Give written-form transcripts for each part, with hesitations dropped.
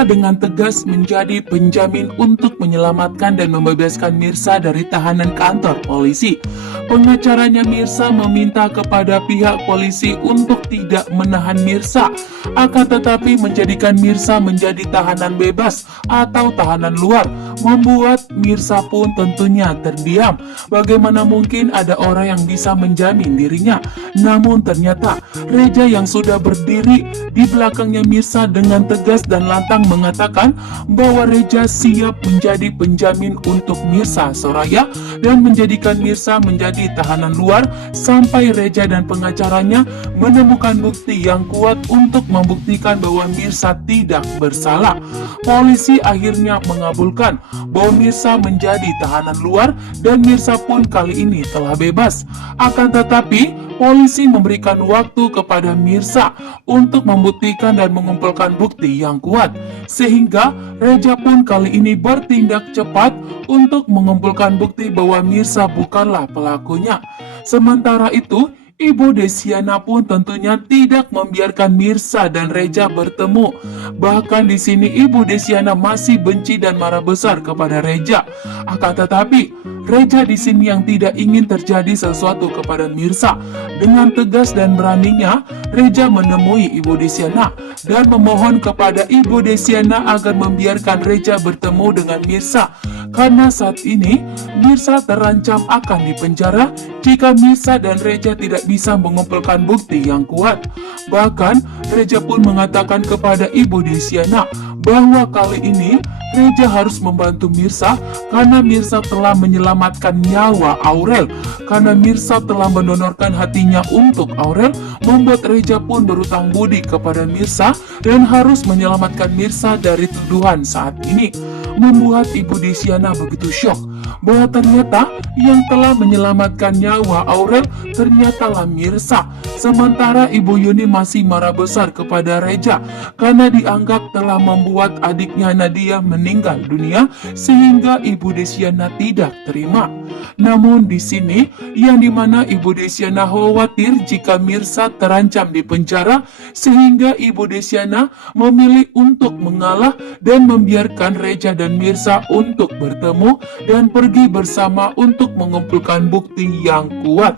Reja dengan tegas menjadi penjamin untuk menyelamatkan dan membebaskan Mirsa dari tahanan kantor polisi. Pengacaranya Mirsa meminta kepada pihak polisi untuk tidak menahan Mirsa, akan tetapi menjadikan Mirsa menjadi tahanan bebas atau tahanan luar, membuat Mirsa pun tentunya terdiam. Bagaimana mungkin ada orang yang bisa menjamin dirinya? Namun ternyata Reja yang sudah berdiri di belakangnya Mirsa dengan tegas dan lantang mengatakan bahwa Reja siap menjadi penjamin untuk Mirsa Soraya dan menjadikan Mirsa menjadi tahanan luar sampai Reja dan pengacaranya menemukan bukti yang kuat untuk membuktikan bahwa Mirsa tidak bersalah. Polisi akhirnya mengabulkan bahwa Mirsa menjadi tahanan luar dan Mirsa pun kali ini telah bebas. Akan tetapi polisi memberikan waktu kepada Mirsa untuk membuktikan dan mengumpulkan bukti yang kuat, sehingga Reja pun kali ini bertindak cepat untuk mengumpulkan bukti bahwa Mirsa bukanlah pelakunya. Sementara itu, Ibu Desiana pun tentunya tidak membiarkan Mirsa dan Reja bertemu. Bahkan di sini Ibu Desiana masih benci dan marah besar kepada Reja. Akan tetapi, Reja di sini yang tidak ingin terjadi sesuatu kepada Mirsa. Dengan tegas dan beraninya, Reja menemui Ibu Desiana dan memohon kepada Ibu Desiana agar membiarkan Reja bertemu dengan Mirsa. Karena saat ini, Mirsa terancam akan dipenjara jika Mirsa dan Reja tidak bisa mengumpulkan bukti yang kuat. Bahkan, Reja pun mengatakan kepada Ibu Desiana bahwa kali ini Reja harus membantu Mirsa karena Mirsa telah menyelamatkan nyawa Aurel. Karena Mirsa telah mendonorkan hatinya untuk Aurel, membuat Reja pun berutang budi kepada Mirsa dan harus menyelamatkan Mirsa dari tuduhan saat ini. Membuat Ibu Desiana begitu syok bahwa ternyata yang telah menyelamatkan nyawa Aurel ternyatalah Mirsa. Sementara Ibu Yuni masih marah besar kepada Reja karena dianggap telah membuat adiknya Nadia meninggal dunia, sehingga Ibu Desiana tidak terima. Namun di sini yang dimana Ibu Desiana khawatir jika Mirsa terancam di penjara, sehingga Ibu Desiana memilih untuk mengalah dan membiarkan Reja dan Mirsa untuk bertemu dan pergi bersama untuk mengumpulkan bukti yang kuat.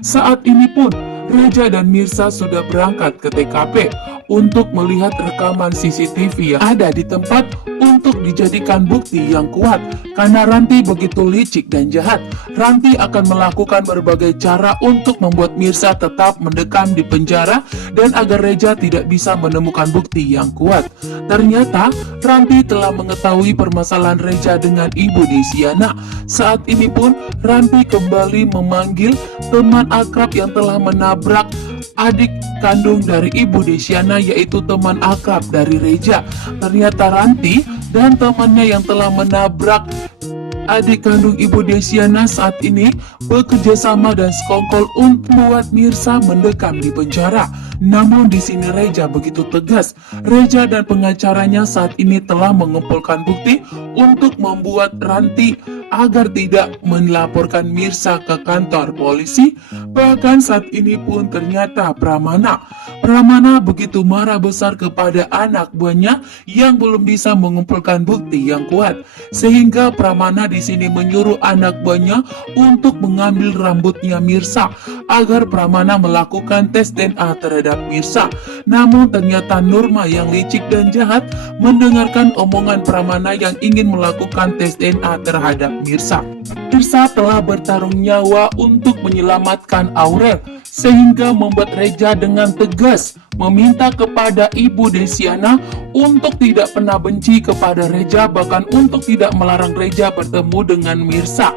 Saat ini pun Reja dan Mirsa sudah berangkat ke TKP untuk melihat rekaman CCTV yang ada di tempat untuk dijadikan bukti yang kuat. Karena Ranti begitu licik dan jahat, Ranti akan melakukan berbagai cara untuk membuat Mirsa tetap mendekam di penjara dan agar Reja tidak bisa menemukan bukti yang kuat. Ternyata Ranti telah mengetahui permasalahan Reja dengan Ibu Desiana. Saat ini pun Ranti kembali memanggil teman akrab yang telah menabrak adik kandung dari Ibu Desiana, yaitu teman akrab dari Reja. Ternyata Ranti dan temannya yang telah menabrak adik kandung Ibu Desiana saat ini bekerja sama dan sekongkol untuk membuat Mirsa mendekam di penjara. Namun di sini Reja begitu tegas. Reja dan pengacaranya saat ini telah mengumpulkan bukti untuk membuat Ranti agar tidak melaporkan Mirsa ke kantor polisi. Bahkan saat ini pun ternyata Pramana begitu marah besar kepada anak buahnya yang belum bisa mengumpulkan bukti yang kuat, sehingga Pramana di sini menyuruh anak buahnya untuk mengambil rambutnya Mirsa agar Pramana melakukan tes DNA terhadap Mirsa. Namun ternyata Nurma yang licik dan jahat mendengarkan omongan Pramana yang ingin melakukan tes DNA terhadap Mirsa. Mirsa telah bertarung nyawa untuk menyelamatkan Aurel, sehingga membuat Reja dengan tegas meminta kepada Ibu Desiana untuk tidak pernah benci kepada Reja, bahkan untuk tidak melarang Reja bertemu dengan Mirsa.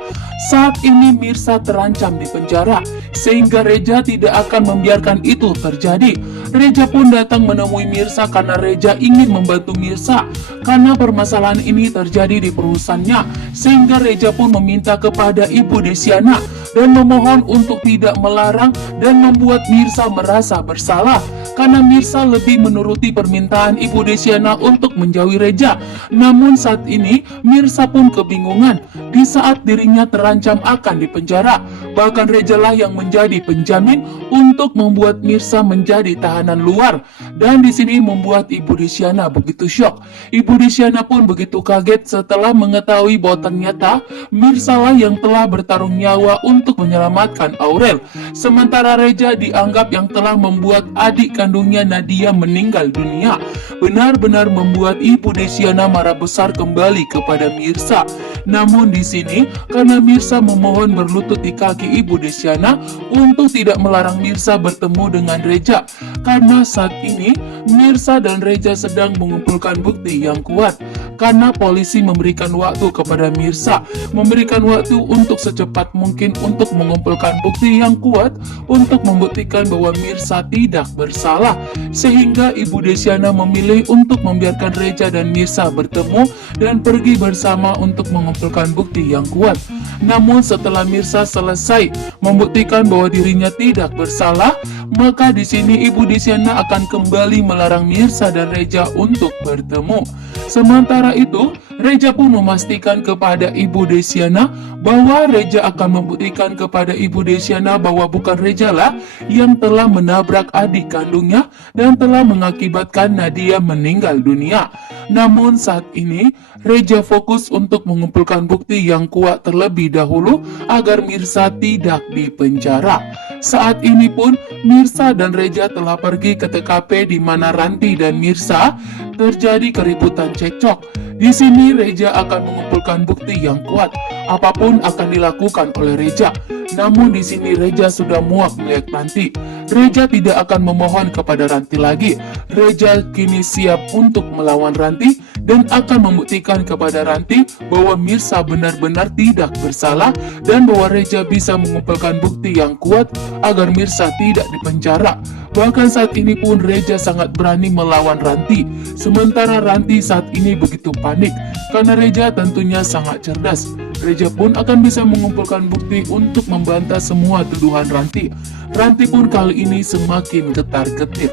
Saat ini Mirsa terancam di penjara, sehingga Reja tidak akan membiarkan itu terjadi. Reja pun datang menemui Mirsa karena Reja ingin membantu Mirsa karena permasalahan ini terjadi di perusahaannya, sehingga Reja pun meminta kepada Ibu Desiana dan memohon untuk tidak melarang dan membuat Mirsa merasa bersalah karena Mirsa lebih menuruti permintaan Ibu Desiana untuk menjauhi Reja. Namun saat ini Mirsa pun kebingungan di saat dirinya terancam akan dipenjara. Bahkan Rejalah yang menjadi penjamin untuk membuat Mirsa menjadi tahanan luar. Dan di sini membuat Ibu Desyana begitu syok. Ibu Desyana pun begitu kaget setelah mengetahui bahwa ternyata Mirsalah yang telah bertarung nyawa untuk menyelamatkan Aurel. Sementara Reja dianggap yang telah membuat adik kandungnya Nadia meninggal dunia. Benar-benar membuat Ibu Desyana marah besar kembali kepada Mirsa. Namun di sini karena Mirsa memohon berlutut di kaki Ibu Desyana untuk tidak melarang Mirsa bertemu dengan Reja. Karena saat ini Mirsa dan Reja sedang mengumpulkan bukti yang kuat. Karena polisi memberikan waktu kepada Mirsa, memberikan waktu untuk secepat mungkin untuk mengumpulkan bukti yang kuat untuk membuktikan bahwa Mirsa tidak bersalah. Sehingga Ibu Desyana memilih untuk membiarkan Reja dan Mirsa bertemu dan pergi bersama untuk mengumpulkan bukti yang kuat. Namun setelah Mirsa selesai membuktikan bahwa dirinya tidak bersalah, maka di sini Ibu Desyana akan kembali melarang Mirsa dan Reja untuk bertemu. Sementara itu, Reja pun memastikan kepada Ibu Desyana bahwa Reja akan membuktikan kepada Ibu Desyana bahwa bukan Rejalah yang telah menabrak adik kandungnya dan telah mengakibatkan Nadia meninggal dunia. Namun saat ini, Reja fokus untuk mengumpulkan bukti yang kuat terlebih dahulu agar Mirsa tidak dipenjara. Saat ini pun Mirsa dan Reja telah pergi ke TKP di mana Ranti dan Mirsa terjadi keributan cekcok. Di sini Reja akan mengumpulkan bukti yang kuat. Apapun akan dilakukan oleh Reja. Namun di sini Reja sudah muak melihat Ranti. Reja tidak akan memohon kepada Ranti lagi. Reja kini siap untuk melawan Ranti dan akan membuktikan kepada Ranti bahwa Mirsa benar-benar tidak bersalah dan bahwa Reja bisa mengumpulkan bukti yang kuat agar Mirsa tidak dipenjara. Bahkan saat ini pun Reja sangat berani melawan Ranti. Sementara Ranti saat ini begitu panik karena Reja tentunya sangat cerdas. Reja pun akan bisa mengumpulkan bukti untuk membantah semua tuduhan Ranti. Ranti pun kali ini semakin getar-getir.